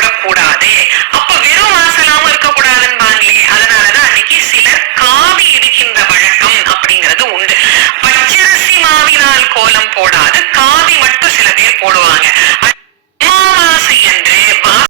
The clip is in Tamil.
போடக்கூடாது. அப்ப வெறும் வாசலாவும் இருக்கக்கூடாதுன்னு வாங்களே, அதனாலதான் அன்னைக்கு சிலர் காவி இடுகின்ற வழக்கம் அப்படிங்கிறது உண்டு. பச்சரிசி மாவினால் கோலம் போடாது,